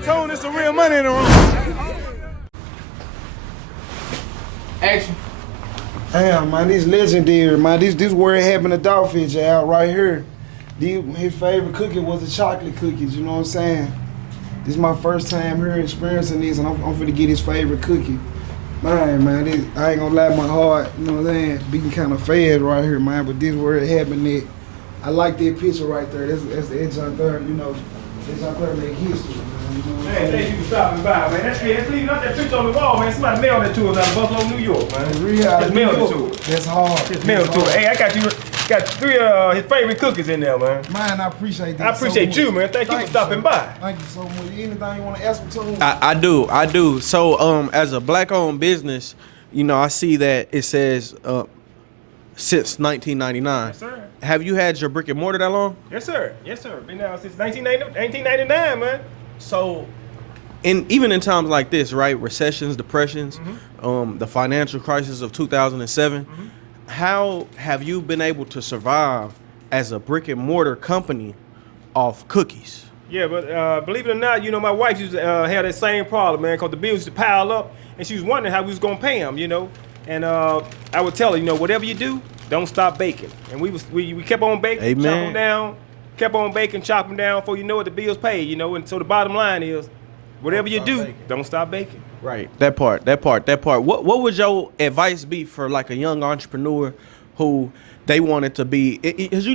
told there's some real money in the room. Action. Damn, man, this legendary, man. This where it happened to Dolph out right here. His favorite cookie was the chocolate cookies, you know what I'm saying? This is my first time here experiencing this, and I'm finna get his favorite cookie. Man, I ain't gonna lie, my heart, you know what I'm saying, beating kind of fast right here, man, but this where it happened at. I like that picture right there. That's the edge on there, you know. Edge on there make history, man. You know Man, thank you for stopping by, man. That's leaving out that picture on the wall, man. Somebody mailed it to us out of Buffalo, New York, man. Just mailed it to us. That's hard. Just mailed it to us. Hey, I got three of his favorite cookies in there, man. Man, I appreciate that. I appreciate you, man. Thank you for stopping by. Thank you so much. Anything you want to ask me to? I do. So, as a black-owned business, you know, I see that it says since 1999. Yes, sir. Have you had your brick and mortar that long? Yes, sir. Yes, sir. Been down since 1999, man. So, even in times like this, right? Recessions, depressions, the financial crisis of 2007. How have you been able to survive as a brick and mortar company off cookies? Yeah, but believe it or not, you know, my wife used to have that same problem, man, because the bills used to pile up, and she was wondering how we was gonna pay them, you know. And I would tell her, you know, whatever you do, don't stop baking. And we kept on baking, Amen. chop them down, kept on baking, chop them down before you know it, the bills paid, you know. And so the bottom line is, whatever you do, don't stop baking. Right. That part. What would your advice be for like a young entrepreneur who they wanted to be?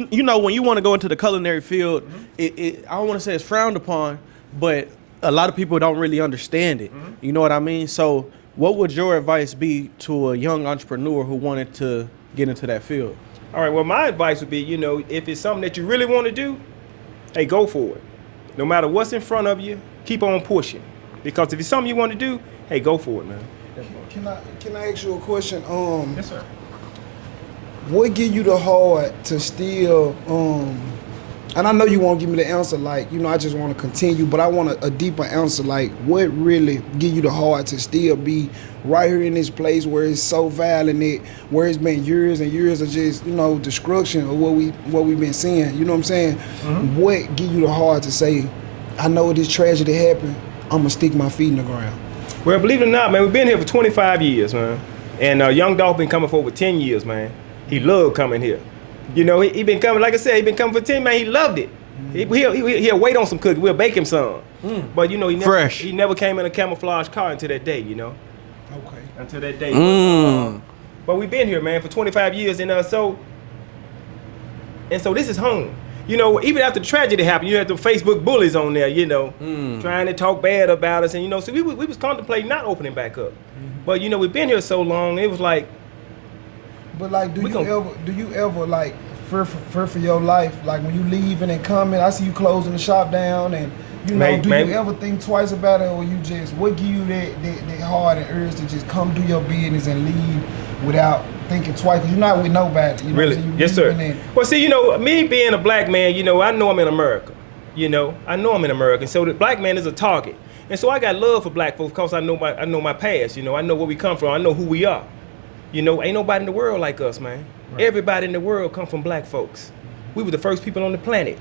You know, when you want to go into the culinary field, I don't want to say it's frowned upon, but a lot of people don't really understand it. You know what I mean? So what would your advice be to a young entrepreneur who wanted to get into that field? All right, well, my advice would be, you know, if it's something that you really want to do, hey, go for it. No matter what's in front of you, keep on pushing. Because if it's something you want to do, hey, go for it, man. Can I ask you a question? Yes, sir. What give you the heart to still, and I know you won't give me the answer, like, you know, I just want to continue, but I want a deeper answer, like, what really give you the heart to still be right here in this place where it's so violent, where it's been years and years of just, you know, destruction of what we've been seeing, you know what I'm saying? What give you the heart to say, I know this tragedy happened, I'm gonna stick my feet in the ground? Well, believe it or not, man, we've been here for 25 years, man. And Young Dolph been coming for over 10 years, man. He loved coming here. You know, he been coming, like I said, he been coming for 10, man, he loved it. He'll wait on some cookies, we'll bake him some. But, you know, he never came in a camouflage car until that day, you know? Okay. Until that day. But we've been here, man, for 25 years, and so this is home. You know, even after the tragedy happened, you had the Facebook bullies on there, you know, trying to talk bad about us. And, you know, so we was contemplating not opening back up. But, you know, we've been here so long, it was like. But, like, do you ever, like, fear for your life? Like, when you leave and then coming, I see you closing the shop down, and, you know, do you ever think twice about it, or you just, what give you that heart and urge to just come do your business and leave without thinking twice? Because you're not with nobody. You know really? Yes, sir. Well, see, you know, me being a black man, you know, I know I'm in America. You know, I know I'm in America. So the black man is a target. And so I got love for black folks because I know my past. You know, I know where we come from. I know who we are. You know, ain't nobody in the world like us, man. Right. Everybody in the world come from black folks. We were the first people on the planet.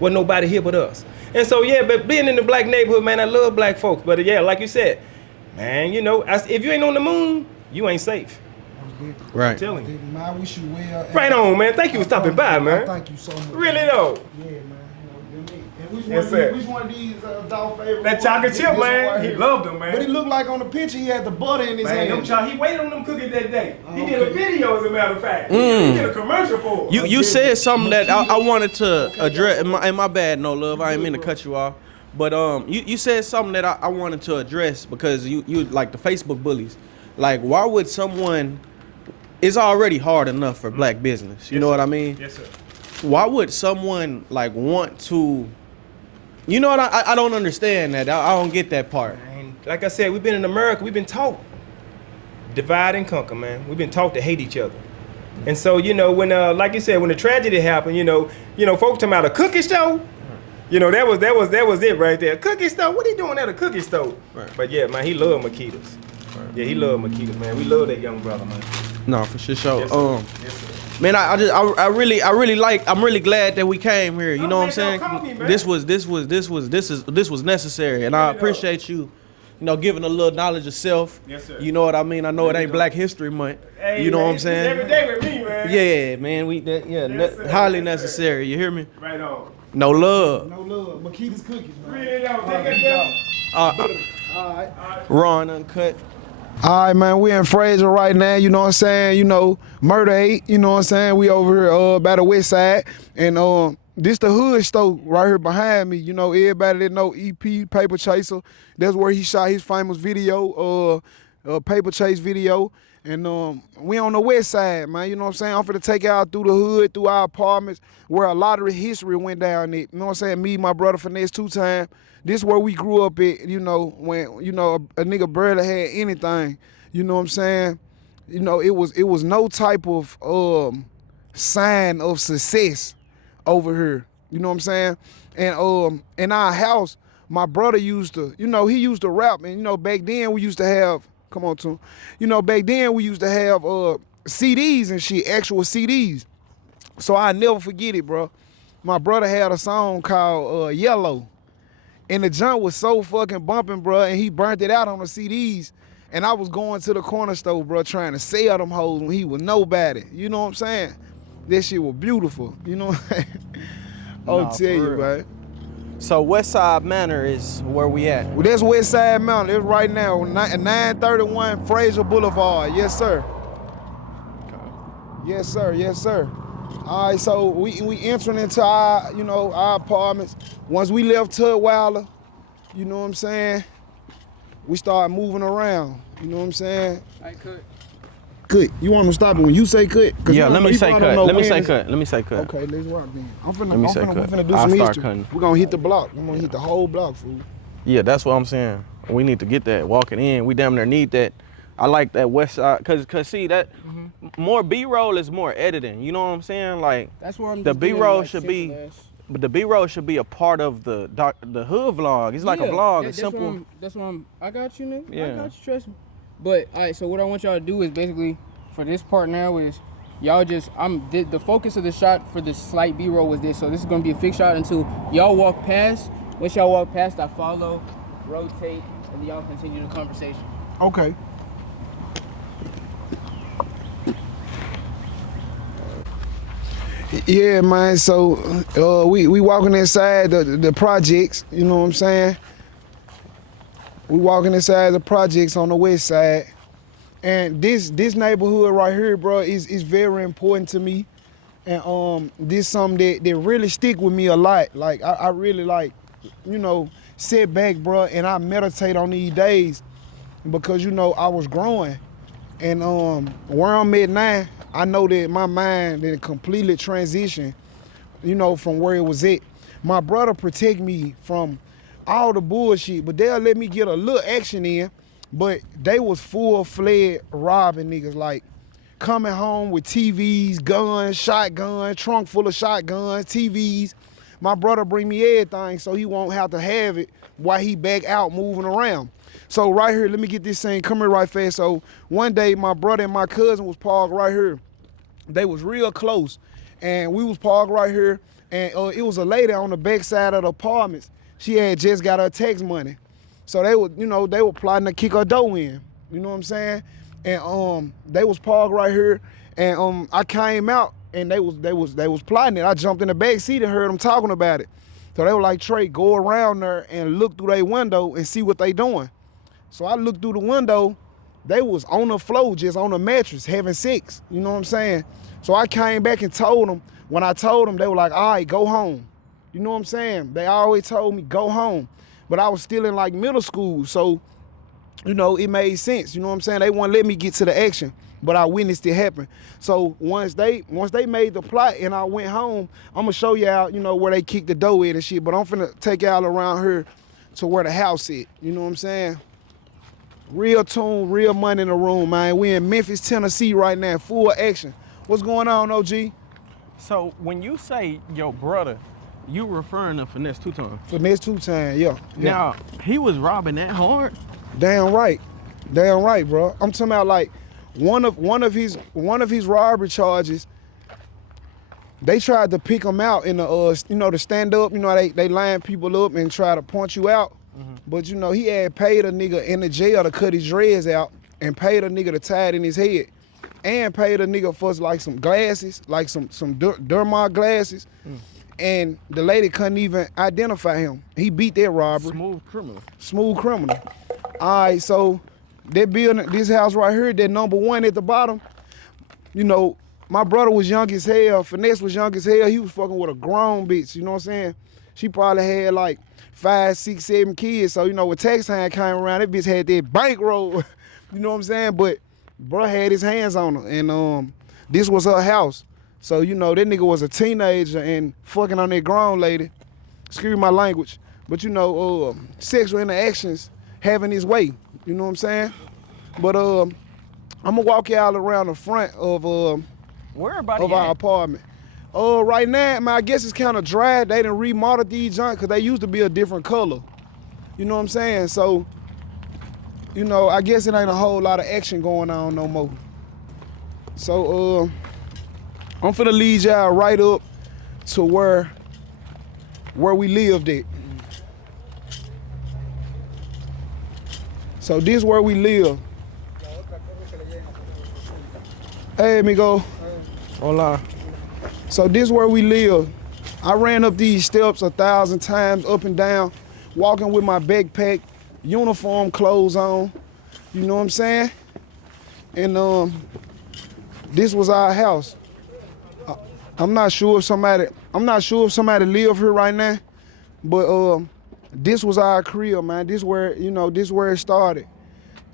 Wasn't nobody here but us. And so, yeah, but being in the black neighborhood, man, I love black folks. But yeah, like you said, man, you know, if you ain't on the moon, you ain't safe. Right. I'm telling you. Man, I wish you well. Right on, man. Thank you for stopping by, man. Thank you so much. Really, though? Yeah, man. Which one of these Dolph favorite? That chocolate chip, man. He loved them, man. But it looked like on the picture he had the butter in his hand. He waited on them cookies that day. He did a video, as a matter of fact. He did a commercial for them. You said something that I wanted to address. And my bad, NoLove. I didn't mean to cut you off. But you said something that I wanted to address because you like the Facebook bullies. Like, why would someone? It's already hard enough for black business. You know what I mean? Yes, sir. Why would someone like want to? You know what? I don't understand that. I don't get that part. Man, like I said, we've been in America. We've been taught divide and conquer, man. We've been taught to hate each other. And so, you know, when like you said, when the tragedy happened, you know, folks talking about a cookie store. You know, that was it right there. Cookie store. What he doing at a cookie store? Right. But yeah, man, he loved Makedas. Right. Yeah, he loved Makedas, man. We love that young brother, man. No, for sure. Yes, sir. Yes, sir. Man, I really like. I'm really glad that we came here. You know what I'm saying? This was necessary, and I appreciate you. You know, giving a little knowledge of self. Yes, sir. You know what I mean? I know it ain't Black History Month. Hey, you know man, what I'm saying? Every day with me, man. Yeah, man. Highly necessary. You hear me? Right on. No love. No love. Makeda's cookies, man. Real out. Take that down. All right. Raw and uncut. All right, man, we in Fraser right now, you know what I'm saying? You know, Murder 8, you know what I'm saying? We over here by the Westside. And this the hood store right here behind me. You know, everybody that know EP, Paper Chaser, that's where he shot his famous video, Paper Chase video. And we on the west side, man, you know what I'm saying? I'm finna take y'all through the hood, through our apartments, where a lot of the history went down it. You know what I'm saying? Me, my brother, Finesse 2 times. This is where we grew up at, you know, when, you know, a nigga barely had anything. You know what I'm saying? You know, it was no type of sign of success over here. You know what I'm saying? And in our house, my brother used to, you know, he used to rap. And, you know, back then we used to have, come on, Toon. You know, back then we used to have CDs and shit, actual CDs. So I never forget it, bro. My brother had a song called Yellow. And the junk was so fucking bumping, bro, and he burnt it out on the CDs. And I was going to the corner store, bro, trying to sell them hoes when he was nobody. You know what I'm saying? That shit was beautiful. You know what I'm saying? I'll tell you, man. So Westside Manor is where we at. Well, that's Westside Mountain. It's right now, 931 Fraser Boulevard. Yes, sir. Okay. Yes, sir. Yes, sir. All right, so we entering into our, you know, our apartments. Once we left Tudweiler, you know what I'm saying, we start moving around. You know what I'm saying? I could. Cut. You want to stop it when you say cut? Yeah, let me say cut. Let me say cut. Let me say cut. Okay, let's rock then. We cut. finna do I'll some start history. cutting. We're gonna hit the block. We're gonna hit the whole block, fool. Yeah, that's what I'm saying. We need to get that walking in. We damn near need that. I like that west side, cause see that more B-roll is more editing. You know what I'm saying? Like That's where I'm the just doing, B-roll like, should be, simple ass. but the B-roll should be a part of the hood vlog. It's like a vlog, a simple. That's what I got you, nigga. Yeah. I got you, trust me. But all right, so what I want y'all to do is basically for this part now is y'all just the focus of the shot for this slight B-roll was this. So this is gonna be a fixed shot until y'all walk past. Once y'all walk past, I follow, rotate, and then y'all continue the conversation. Okay. Yeah, man. So we walking inside the projects. You know what I'm saying? We walking inside the projects on the west side, and this neighborhood right here, bro, is very important to me, and this something that really stick with me a lot. Like I really like, you know, sit back, bro, and I meditate on these days because you know I was growing, and where I'm at now, I know that my mind didn't completely transition, you know, from where it was at. My brother protect me from all the bullshit, but they'll let me get a little action in, but they was full-fledged robbing niggas, like coming home with TVs, guns, shotguns, trunk full of shotguns, TVs. My brother bring me everything so he won't have to have it while he back out moving around. So right here, let me get this thing, come here right fast. So one day my brother and my cousin was parked right here. They was real close, and we was parked right here, and it was a lady on the back side of the apartments. She had just got her tax money. So they were plotting to kick her door in. You know what I'm saying? And they was parked right here, and I came out and they was plotting it. I jumped in the back seat and heard them talking about it. So they were like, Trey, go around there and look through their window and see what they doing. So I looked through the window, they was on the floor, just on the mattress, having sex. You know what I'm saying? So I came back and told them. When I told them, they were like, all right, go home. You know what I'm saying? They always told me, go home. But I was still in like middle school, so, you know, it made sense. You know what I'm saying? They wouldn't let me get to the action, but I witnessed it happen. So once they made the plot and I went home, I'm gonna show y'all, you know, where they kicked the door in and shit, but I'm finna take y'all around here to where the house is. You know what I'm saying? RealToon, real money in the room, man. We in Memphis, Tennessee right now, full action. What's going on, OG? So when you say your brother, you referring to Finesse 2 times? Finesse 2 times, yeah. Now, he was robbing that hard? Damn right, bro. I'm talking about like one of his robbery charges. they tried to pick him out in the, you know, the stand up, you know, they line people up and try to point you out. But, you know, he had paid a nigga in the jail to cut his dreads out and paid a nigga to tie it in his head and paid a nigga for like some glasses, like some Derma glasses. And the lady couldn't even identify him. He beat that robbery. Smooth criminal. Smooth criminal. All right, so that building, this house right here, that number 1 at the bottom, you know, my brother was young as hell. Finesse was young as hell. He was fucking with a grown bitch, you know what I'm saying? She probably had like 5, 6, 7 kids. So, you know, when tax time came around, that bitch had that bankroll, you know what I'm saying? But bro had his hands on her, and this was her house. So, you know, that nigga was a teenager and fucking on that grown lady. Excuse my language. But, you know, sexual interactions having his way, you know what I'm saying? But I'm gonna walk y'all around the front of our apartment. Right now, man, I guess it's kind of dry. They done remodeled these joints because they used to be a different color. You know what I'm saying? So, you know, I guess it ain't a whole lot of action going on no more. So, I'm finna lead y'all right up to where we lived at. So this where we live. Hey, amigo. Hola. So this where we live. I ran up these steps 1,000 times, up and down, walking with my backpack, uniform clothes on. You know what I'm saying? And this was our house. I'm not sure if somebody live here right now, but this was our crib, man. This where it started.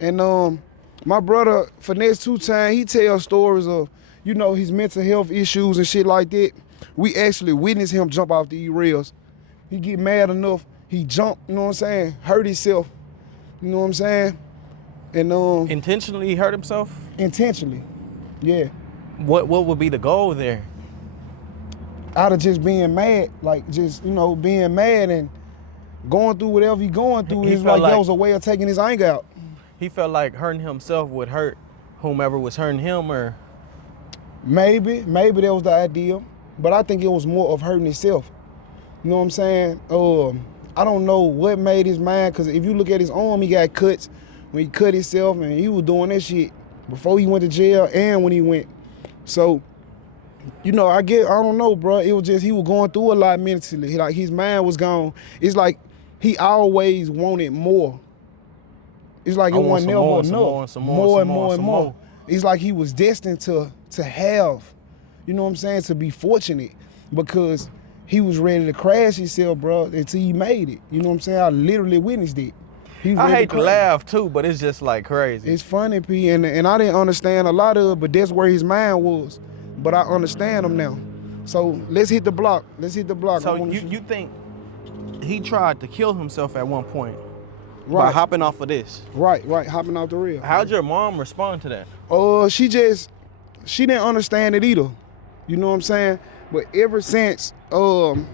And my brother, Finesse 2 Times, he tells stories of, you know, his mental health issues and shit like that. We actually witnessed him jump off the rails. He get mad enough, he jumped, you know what I'm saying, hurt himself, you know what I'm saying? And intentionally hurt himself? Intentionally, yeah. What would be the goal there? Out of just being mad, like just, you know, being mad and going through whatever he going through, it's like that was a way of taking his anger out. He felt like hurting himself would hurt whomever was hurting him, or? Maybe that was the idea, but I think it was more of hurting himself. You know what I'm saying? I don't know what made his mind, because if you look at his arm, he got cuts when he cut himself, and he was doing that shit before he went to jail and when he went. So, you know, I don't know, bro. It was just, he was going through a lot mentally. Like, his mind was gone. It's like he always wanted more. It's like it wasn't never enough. More and more. It's like he was destined to have, you know what I'm saying, to be fortunate, because he was ready to crash himself, bro, until he made it. You know what I'm saying? I literally witnessed it. I hate to laugh too, but it's just like crazy. It's funny, P, and I didn't understand a lot of it, but that's where his mind was. But I understand him now. So let's hit the block. So you think he tried to kill himself at one point? Right. By hopping off of this? Right, hopping off the rail. How'd your mom respond to that? She didn't understand it either. You know what I'm saying? But ever since the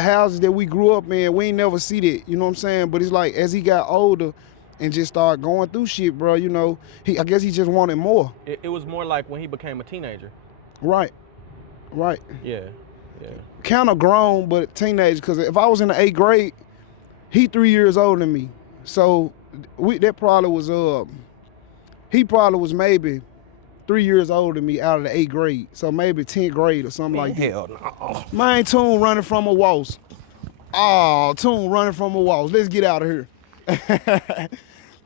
houses that we grew up in, we ain't never see that. You know what I'm saying? But it's like, as he got older and just started going through shit, bro, you know, I guess he just wanted more. It was more like when he became a teenager. Right. Yeah. Kind of grown, but teenage, because if I was in the 8th grade, he 3 years older than me. So he probably was maybe 3 years older than me out of the 8th grade. So maybe 10th grade or something like that. Hell no. My Toon running from a waltz. Oh, Toon running from a waltz. Let's get out of here.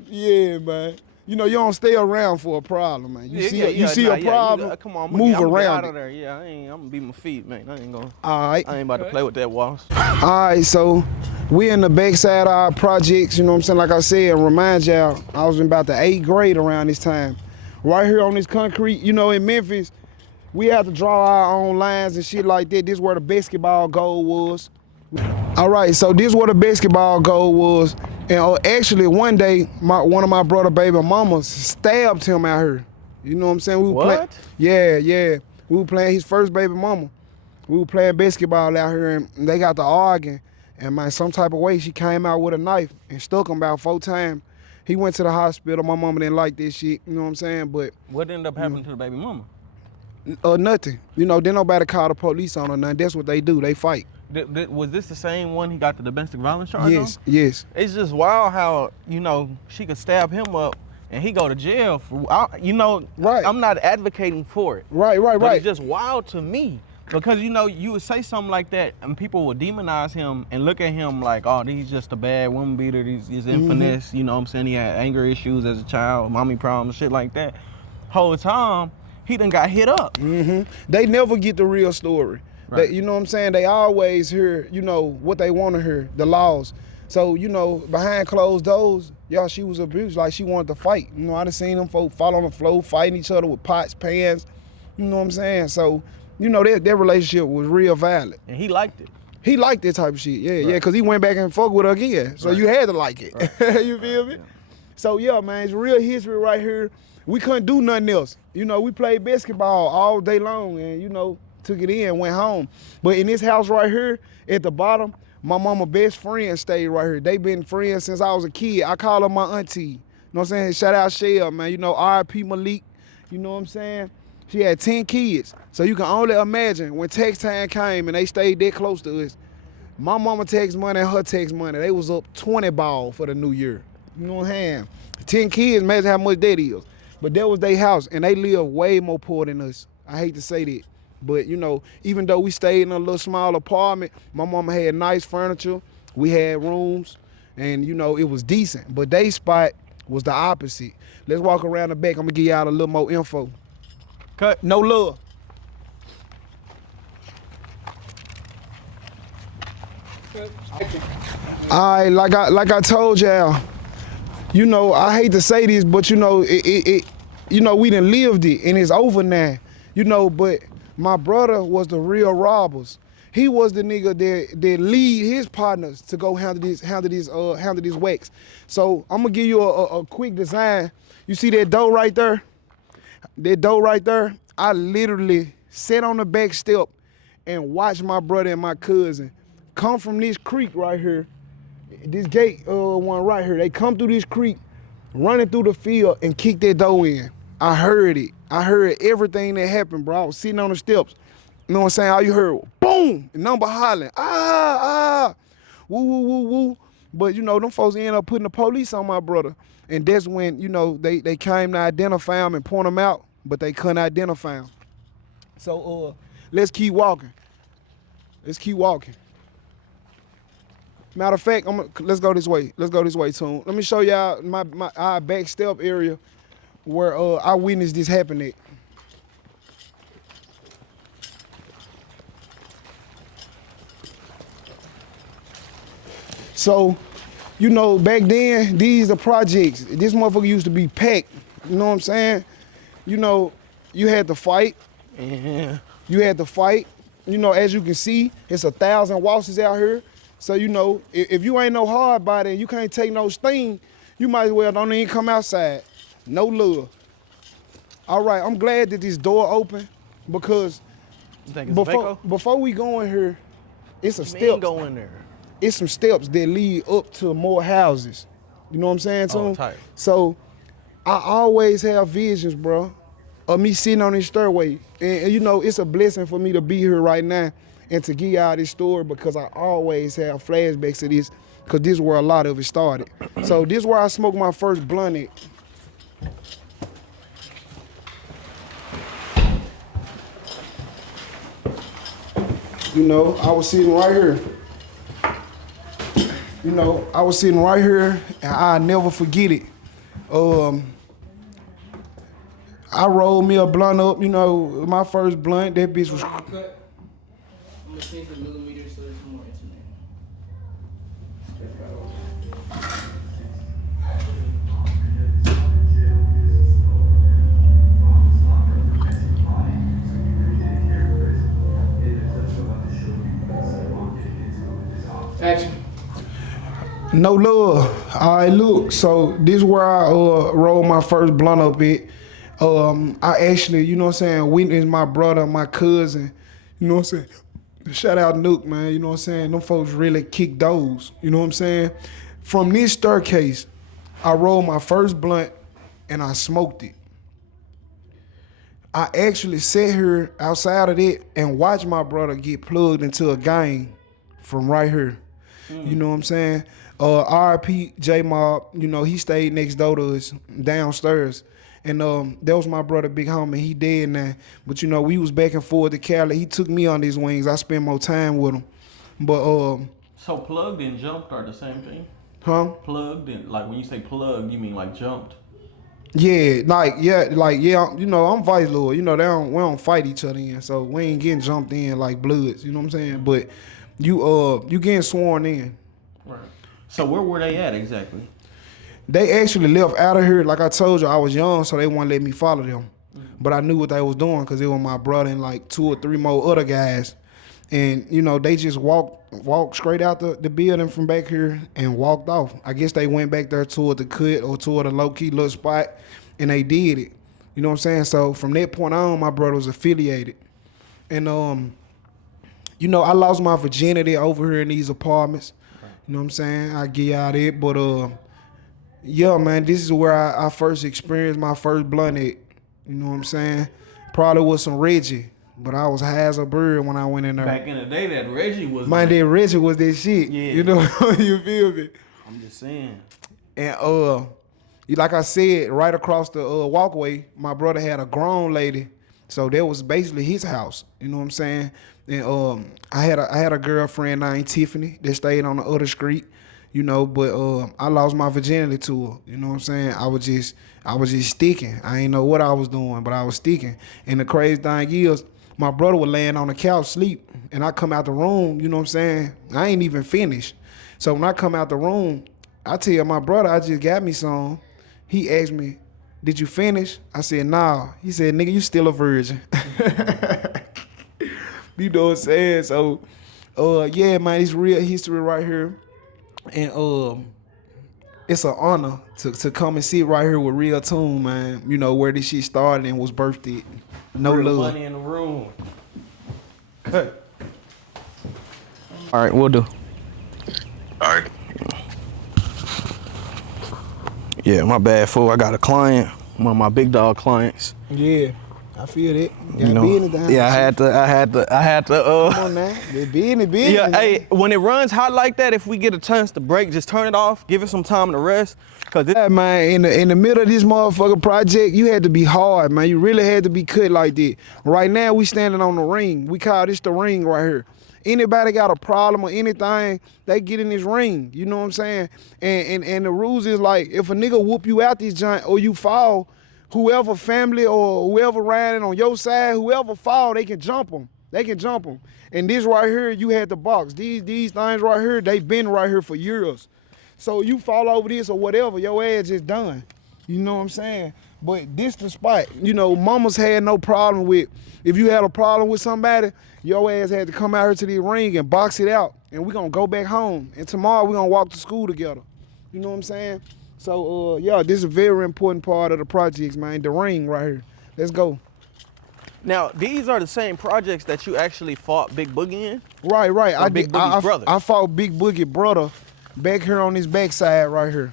Yeah, man. You know, you don't stay around for a problem, man. You see a problem, come on, move around out of there. Yeah, I'm gonna beat my feet, man. I ain't right. about to play with that waltz. All right, so we in the backside of our projects, you know what I'm saying? Like I said, remind y'all, I was in about the 8th grade around this time. Right here on this concrete, you know, in Memphis, we had to draw our own lines and shit like that. This is where the basketball goal was. All right, so this is where the basketball goal was. And actually, one day, one of my brother baby mamas stabbed him out here. You know what I'm saying? What? Yeah. We were playing his first baby mama. We were playing basketball out here, and they got to arguing. And man, some type of way, she came out with a knife and stuck him about 4 times. He went to the hospital. My mama didn't like this shit. You know what I'm saying? But what ended up happening to the baby mama? Nothing. You know, then nobody call the police on her nothing. That's what they do. They fight. Was this the same one he got the domestic violence charge Yes, on? yes. It's just wild how, you know, she could stab him up and he go to jail for, you know, Right. I'm not advocating for it. Right. But it's just wild to me because, you know, you would say something like that and people would demonize him and look at him like, oh, he's just a bad woman beater. He's infamous. You know what I'm saying? He had anger issues as a child, mommy problems, shit like that. Whole time, he done got hit up. They never get the real story. Right. You know what I'm saying? They always hear, you know, what they want to hear, the laws. So, you know, behind closed doors, y'all, she was abused. Like, she wanted to fight. You know, I done seen them folk fall on the floor, fighting each other with pots, pans. You know what I'm saying? So, you know, their relationship was real violent. And he liked it. He liked that type of shit. Yeah, because he went back and fucked with her again. So you had to like it. You feel me? Yeah. So, yeah, man, it's real history right here. We couldn't do nothing else. You know, we played basketball all day long and, you know, took it in, went home. But in this house right here, at the bottom, my mama best friend stayed right here. They been friends since I was a kid. I call her my auntie. You know what I'm saying? Shout out Shell, man. You know, R.I.P. Malik. You know what I'm saying? She had 10 kids. So you can only imagine when tax time came and they stayed that close to us. My mama tax money and her tax money, they was up 20 ball for the new year. You know what I'm saying? 10 kids, imagine how much that is. But that was their house and they live way more poor than us. I hate to say that. But, you know, even though we stayed in a little small apartment, my mama had nice furniture, we had rooms, and, you know, it was decent. But they spot was the opposite. Let's walk around the back. I'm going to give y'all a little more info. Cut. No love. All right, like I told y'all, you know, I hate to say this, but, you know, you know, we done lived it, and it's over now. You know, but my brother was the real robbers. He was the nigga that lead his partners to go handle this wax. So I'm gonna give you a quick design. You see that dough right there? That dough right there? I literally sat on the back step and watched my brother and my cousin come from this creek right here, this gate one right here. They come through this creek, running through the field and kick that dough in. I heard it. I heard everything that happened, bro. I was sitting on the steps. You know what I'm saying? All you heard, boom, and number hollering, woo, woo, woo, woo. But, you know, them folks ended up putting the police on my brother. And that's when, you know, they came to identify him and point him out, but they couldn't identify him. So, let's keep walking. Let's keep walking. Matter of fact, let's go this way. Let's go this way, Toon. Let me show y'all our back step area where I witnessed this happen at. So, you know, back then, these are projects. This motherfucker used to be packed. You know what I'm saying? You know, you had to fight. Yeah. You had to fight. You know, as you can see, it's 1,000 wasses out here. So, you know, if you ain't no hard body and you can't take no sting, you might as well don't even come outside. No love. All right, I'm glad that this door open because before we go in here, it's a step. Go in there. It's some steps that lead up to more houses. You know what I'm saying, Tom? Oh, tight. So I always have visions, bro, of me sitting on this stairway. And, you know, it's a blessing for me to be here right now and to give y'all this story because I always have flashbacks to this because this is where a lot of it started. So this is where I smoked my first blunt at. You know, I was sitting right here. You know, I was sitting right here, and I'll never forget it. I rolled me a blunt up, you know, my first blunt, that bitch was... I'm gonna change the millimeters so there's more intimate. Action. No love. All right, look. So this is where I rolled my first blunt up at. I actually, you know what I'm saying, witnessed my brother, my cousin, you know what I'm saying. Shout out Nook, man. You know what I'm saying. Them folks really kick those. You know what I'm saying. From this staircase, I rolled my first blunt and I smoked it. I actually sat here outside of that and watched my brother get plugged into a gang from right here. You know what I'm saying? RIP J Mob, you know, he stayed next door to us downstairs. And that was my brother, big homie. He dead now. But you know, we was back and forth to Cali. He took me on his wings. I spent more time with him. But So plugged and jumped are the same thing? huh? Plugged and, like, when you say plugged, you mean like jumped? Yeah, you know, I'm Vice Lord. You know, we don't fight each other in, so we ain't getting jumped in like bloods, you know what I'm saying? But you getting sworn in. Right. So where were they at exactly? They actually left out of here. Like I told you, I was young, so they wouldn't let me follow them. But I knew what they was doing because it was my brother and like 2 or 3 more other guys. And, you know, they just walked straight out the building from back here and walked off. I guess they went back there toward the cut or toward the low-key little spot, and they did it. You know what I'm saying? So from that point on, my brother was affiliated. And, you know, I lost my virginity over here in these apartments. You know what I'm saying? I give y'all that. But, yeah, man, this is where I first experienced my first blunt at. You know what I'm saying? Probably with some Reggie, but I was high as a bird when I went in there. Back in the day, that Reggie was... Man, that Reggie was that shit. Yeah. You know, you feel me? I'm just saying. And, like I said, right across the walkway, my brother had a grown lady. So that was basically his house. You know what I'm saying? And I had a girlfriend named Tiffany that stayed on the other street. You know, but I lost my virginity to her. You know what I'm saying? I was just sticking. I ain't know what I was doing, but I was sticking. And the crazy thing is, my brother was laying on the couch sleep, and I come out the room. You know what I'm saying? I ain't even finished. So when I come out the room, I tell my brother I just got me some. He asked me, "Did you finish?" I said, "Nah." He said, "Nigga, you still a virgin." You know what I'm saying? So, yeah, man, it's real history right here. And it's an honor to come and sit right here with RealToon, man. You know, where this shit started and was birthed at. No Real love. money in the room. Cut. All right, we'll do. All right. Yeah, my bad, fool. I got a client, one of my big dog clients. Yeah, I feel that. You know, business down yeah, I had to. Come on now, the business. Yeah, hey, when it runs hot like that, if we get a chance to break, just turn it off, give it some time to rest, cause Yeah, man, in the middle of this motherfucking project, you had to be hard, man. You really had to be cut like that. Right now, we standing on the ring. We call this the ring right here. Anybody got a problem or anything, they get in this ring. You know what I'm saying? And the rules is like, if a nigga whoop you out this joint or you fall, whoever family or whoever riding on your side, whoever fall, they can jump them. They can jump them. And this right here, you had the box. These things right here, they been right here for years. So you fall over this or whatever, your ass is done. You know what I'm saying? But this the spot. You know, mamas had no problem with, if you had a problem with somebody, your ass had to come out here to the ring and box it out. And we gonna go back home. And tomorrow we gonna walk to school together. You know what I'm saying? So, yeah, this is a very important part of the projects, man. The ring right here. Let's go. now these are the same projects that you actually fought Big Boogie in. Right. Or Big Boogie's brother. I fought Big Boogie brother back here on his backside right here.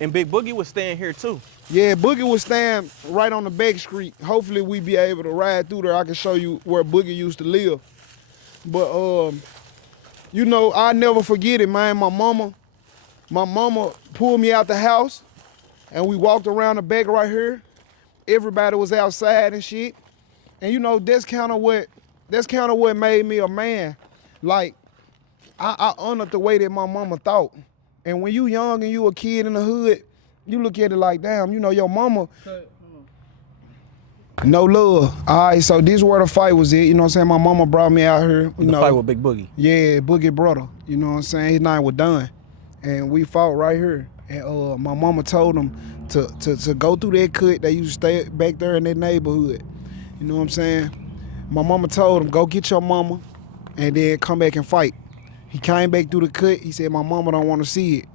And Big Boogie was staying here too. Yeah, Boogie was staying right on the back street. Hopefully we be able to ride through there. I can show you where Boogie used to live. But, you know, I never forget it, man. My mama pulled me out the house and we walked around the back right here. Everybody was outside and shit. And you know, that's kind of what made me a man. Like, I honored the way that my mama thought. And when you young and you a kid in the hood, you look at it like, damn, you know, your mama. No love. All right, so this where the fight was at. You know what I'm saying? My mama brought me out here. You know, fight with Big Boogie. Yeah, Boogie brother. You know what I'm saying? His name was done. And we fought right here. And my mama told him to go through that cut. They used to stay back there in that neighborhood. You know what I'm saying? My mama told him, go get your mama and then come back and fight. He came back through the cut. He said, my mama don't want to see it.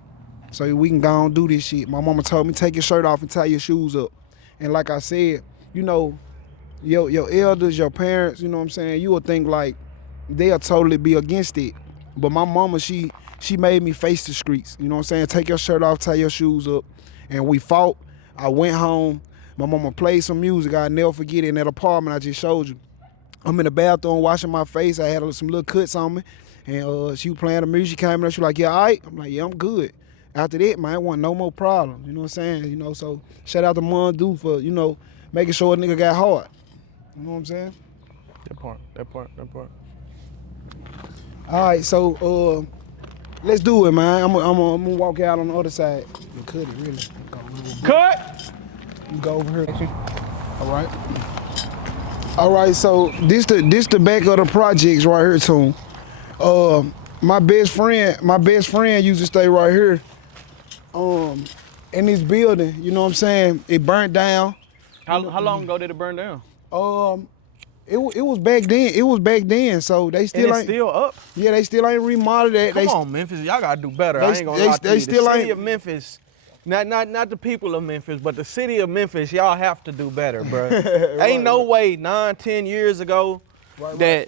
So we can go and do this shit. My mama told me, take your shirt off and tie your shoes up. And like I said, you know, your elders, your parents, you know what I'm saying, you would think like they'll totally be against it. But my mama, she made me face the streets. You know what I'm saying? Take your shirt off, tie your shoes up. And we fought. I went home. My mama played some music. I'll never forget it in that apartment I just showed you. I'm in the bathroom washing my face. I had some little cuts on me. And she was playing the music. She came in, she was like, yeah, all right? I'm like, yeah, I'm good. After that, man, I want no more problems. You know what I'm saying? You know, so shout out to Mon Dude for, you know, making sure a nigga got hard. You know what I'm saying? That part. All right, so let's do it, man. I'm gonna walk out on the other side. You cut it, really. Cut! You go over here. All right, so this the back of the projects right here, too. My best friend used to stay right here. In this building, you know what I'm saying? It burnt down. How long ago did it burn down? It was back then. It was back then, so they still And it's ain't. still up? Yeah, they still ain't remodeled that. Come on, Memphis, y'all gotta do better. they- I ain't gonna they- lie to they you. still The city ain't- of Memphis, not the people of Memphis, but the city of Memphis, y'all have to do better, bro. Ain't no way 9, 10 years ago that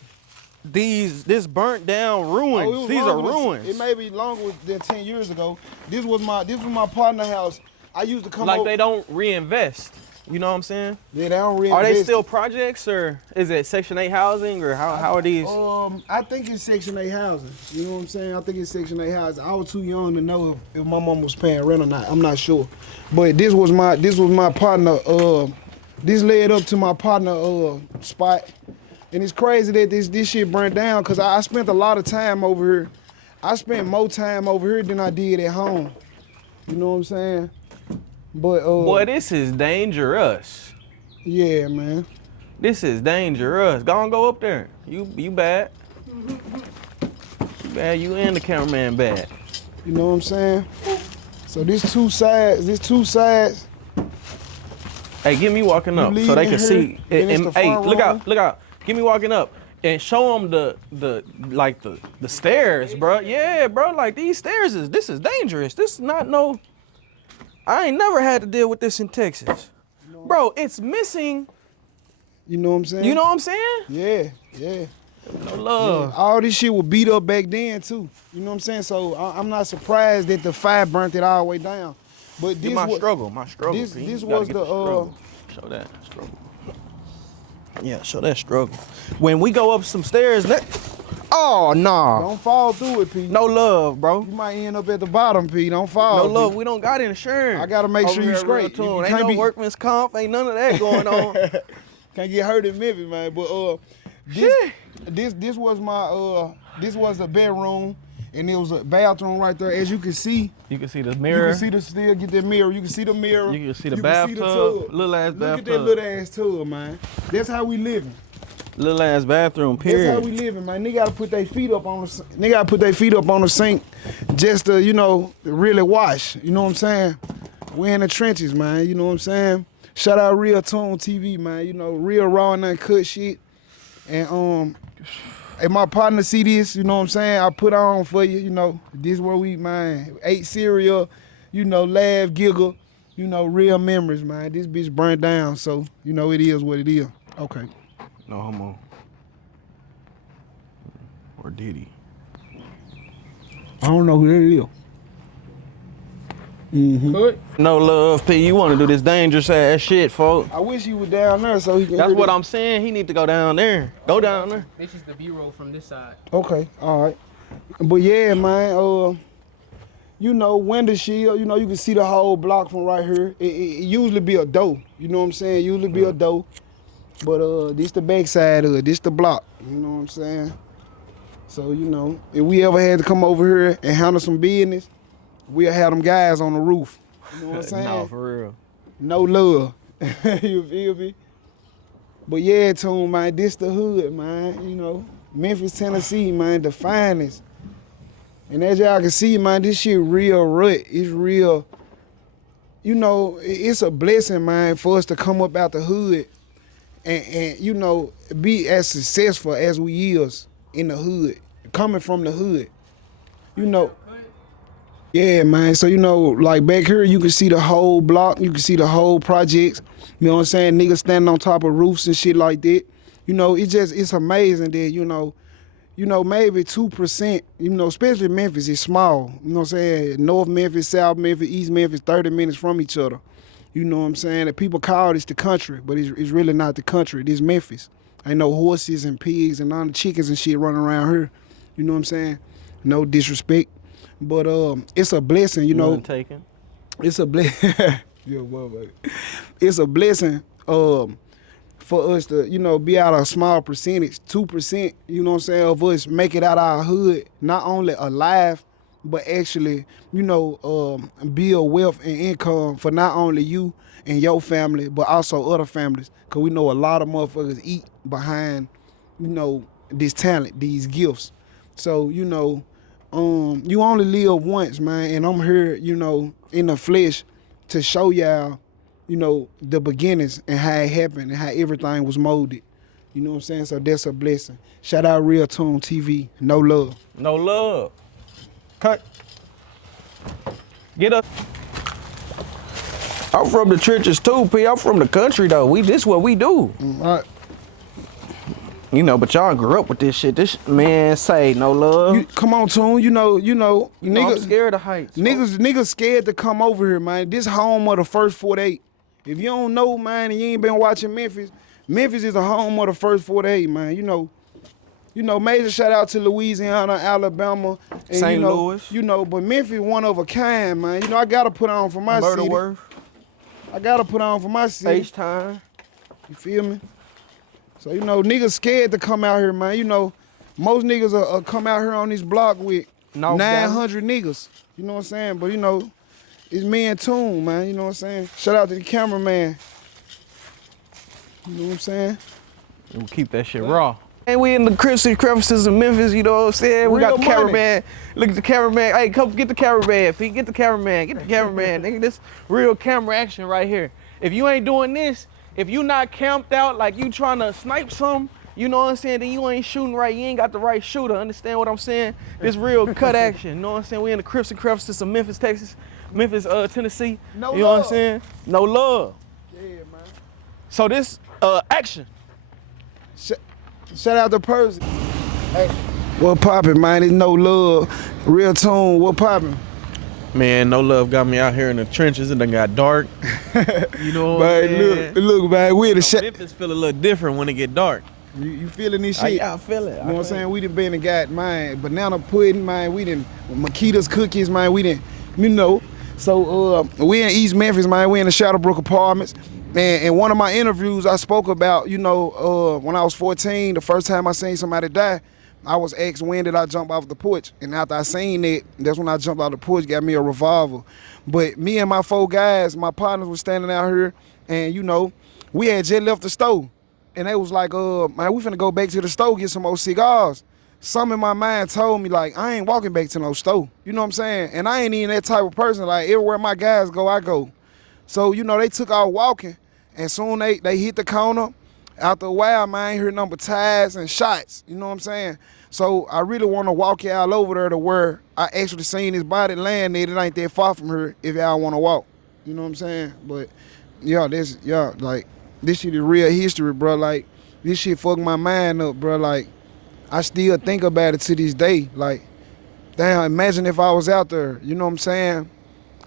this burnt down ruins. Oh, These are ruins. It may be longer than 10 years ago. This was my partner house. I used to come Like over. they don't reinvest. You know what I'm saying? Yeah, they don't Are they reinvest. still projects or is it Section 8 housing or how are these? I think it's Section 8 housing. You know what I'm saying? I think it's Section 8 housing. I was too young to know if my mom was paying rent or not. I'm not sure. But this was my partner. This led up to my partner spot. And it's crazy that this shit burnt down because I spent a lot of time over here. I spent more time over here than I did at home. You know what I'm saying? But Boy, this is dangerous. yeah, man. This is dangerous. Go up there. You bad. You bad. You and the cameraman bad. You know what I'm saying? So this two sides. Hey, get me walking up You so they leaving can here, see. and it's the Hey, front look out. Get me walking up and show them the stairs, bro. Yeah, bro. Like these stairs this is dangerous. This is not no. I ain't never had to deal with this in Texas, bro. It's missing. You know what I'm saying? You know what I'm saying? Yeah. No love. Yeah. All this shit was beat up back then too. You know what I'm saying? So I'm not surprised that the fire burnt it all the way down. But this My was struggle. This P. You was gotta get the struggle. Show that struggle. Yeah, show that struggle. When we go up some stairs, oh nah. Don't fall through it, P. No love, bro. You might end up at the bottom, P. Don't fall. No P. love. We don't got insurance. I gotta make Over sure you here at straight. RealToon. You Ain't can't no be- workman's comp. Ain't none of that going on. Can't get hurt in Memphis, man. But this was the bedroom, and there was a bathroom right there. As you can see, You can see the you mirror. can see get that mirror. You can see the mirror. You can see the You bathtub. tub. Little ass Look at that bathtub. little ass tub, man. That's how we living. Little ass bathroom. That's how we Period. living, man. They gotta put their feet up on the sink just to, you know, really wash. You know what I'm saying? We're in the trenches, man. You know what I'm saying? Shout out RealToonTV, man. You know, real raw and uncut shit. And if my partner see this, you know what I'm saying? I put on for you, you know. This where we, man, ate cereal, you know, laugh, giggle, you know, real memories, man. This bitch burnt down, so, you know, it is what it is. Okay. No homo. Or did he? I don't know who that is. Good. No love, P. You want to do this dangerous ass shit, folks. I wish he was down there so he can That's hear what this. I'm saying. He need to go down there. Go down there. This is the B-roll from this side. Okay, all right. But yeah, man, you know, window shield, you know, you can see the whole block from right here. It usually be a door, you know what I'm saying? Usually be a door. But this the back side of it, this the block, you know what I'm saying? So, you know, if we ever had to come over here and handle some business, we'll have them guys on the roof. You know what I'm saying? No, for real. No love. You feel me? But yeah, Toon, man, this the hood, man. You know, Memphis, Tennessee, man, the finest. And as y'all can see, man, this shit real rut. It's real. You know, it's a blessing, man, for us to come up out the hood and you know, be as successful as we is in the hood, coming from the hood. You know. Yeah, man. So, you know, like back here, you can see the whole block. You can see the whole projects. You know what I'm saying? Niggas standing on top of roofs and shit like that. You know, it's amazing that, you know, maybe 2%, you know, especially Memphis is small. You know what I'm saying? North Memphis, South Memphis, East Memphis, 30 minutes from each other. You know what I'm saying? That people call this the country, but it's really not the country. This Memphis. Ain't no horses and pigs and all the chickens and shit running around here. You know what I'm saying? No disrespect, but it's a blessing. You know, None taken. it's a blessing. It's a blessing. For us to, you know, be out a small percentage, 2%, you know what I'm saying, of us make it out our hood, not only alive, but actually, you know, build wealth and income for not only you and your family, but also other families. Cause we know a lot of motherfuckers eat behind, you know, this talent, these gifts. So, you know, you only live once, man, and I'm here, you know, in the flesh to show y'all, you know, the beginnings and how it happened and how everything was molded. You know what I'm saying? So that's a blessing. Shout out RealToonTV. No love. No love. Cut. Get up. I'm from the trenches too, P. I'm from the country though. This what we do. All right. You know, but y'all grew up with this shit. This man say no love. Come on, Toon. You know, You know, I'm niggas, scared of heights. niggas scared to come over here, man. This home of the first 48. If you don't know, man, and you ain't been watching Memphis, Memphis is the home of the first 48, man. You know, major shout out to Louisiana, Alabama, and St. you know, Louis. You know, but Memphis one of a kind, man. You know, I gotta put on for my city. Murderworth. I gotta put on for my city. FaceTime. You feel me? So, you know, niggas scared to come out here, man. You know, most niggas are come out here on this block with No, 900 niggas. You know what I'm saying? But, you know, it's me and Toon, man. You know what I'm saying? Shout out to the cameraman. You know what I'm saying? We'll keep that shit raw. And we in the Christian crevices of Memphis, you know what I'm saying? We Real got the money. cameraman. Look at the cameraman. Hey, come get the cameraman, Pete. Get the cameraman. Get the cameraman. Nigga, this real camera action right here. If you ain't doing this, if you not camped out like you trying to snipe some, you know what I'm saying, then you ain't shooting right. You ain't got the right shooter. Understand what I'm saying? This real cut action. You know what I'm saying? We in the Christian crevices of Memphis, Texas. Memphis, Tennessee. No you know what I'm love. saying? No love. Yeah, man. So this action. Shout out to Percy. Hey, what poppin', man? It's No Love. Real Tune, what poppin'? Man, no love got me out here in the trenches. It done got dark. You know what I'm Man, saying? look, man, we in the shit. Memphis feel a little different when it get dark. You feeling this shit? I feel it. You know what I'm saying? We done been and got, man, banana pudding, man. We done Makeda's cookies, man. We done, you know. So we in East Memphis, man. We in the Shadowbrook Apartments. And in one of my interviews, I spoke about, you know, when I was 14, the first time I seen somebody die, I was asked when did I jump off the porch. And after I seen it, that's when I jumped off the porch, got me a revolver. But me and my 4 guys, my partners was standing out here, and, you know, we had just left the store. And they was like, man, we finna go back to the store, get some more cigars. Something in my mind told me, like, I ain't walking back to no store. You know what I'm saying? And I ain't even that type of person. Like, everywhere my guys go, I go. So, you know, they took off walking, and soon they hit the corner. After a while, man, I ain't heard number ties and shots. You know what I'm saying? So I really want to walk y'all over there to where I actually seen his body laying there. It ain't that far from here if y'all want to walk. You know what I'm saying? But, yeah, like, this shit is real history, bro. Like, this shit fucked my mind up, bro. Like, I still think about it to this day. Like, damn, imagine if I was out there. You know what I'm saying?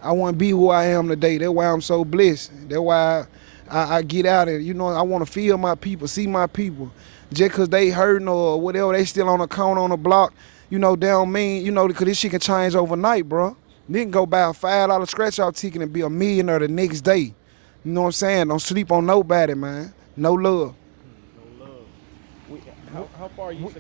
I wouldn't be who I am today. That's why I'm so blessed. That's why I get out and, you know, I want to feel my people, see my people. Just because they hurting or whatever, they still on a corner on a block, you know, they don't mean, you know, because this shit can change overnight, bro. They can go buy a $5 scratch-off ticket and be a millionaire the next day. You know what I'm saying? Don't sleep on nobody, man. No love. No love. How far you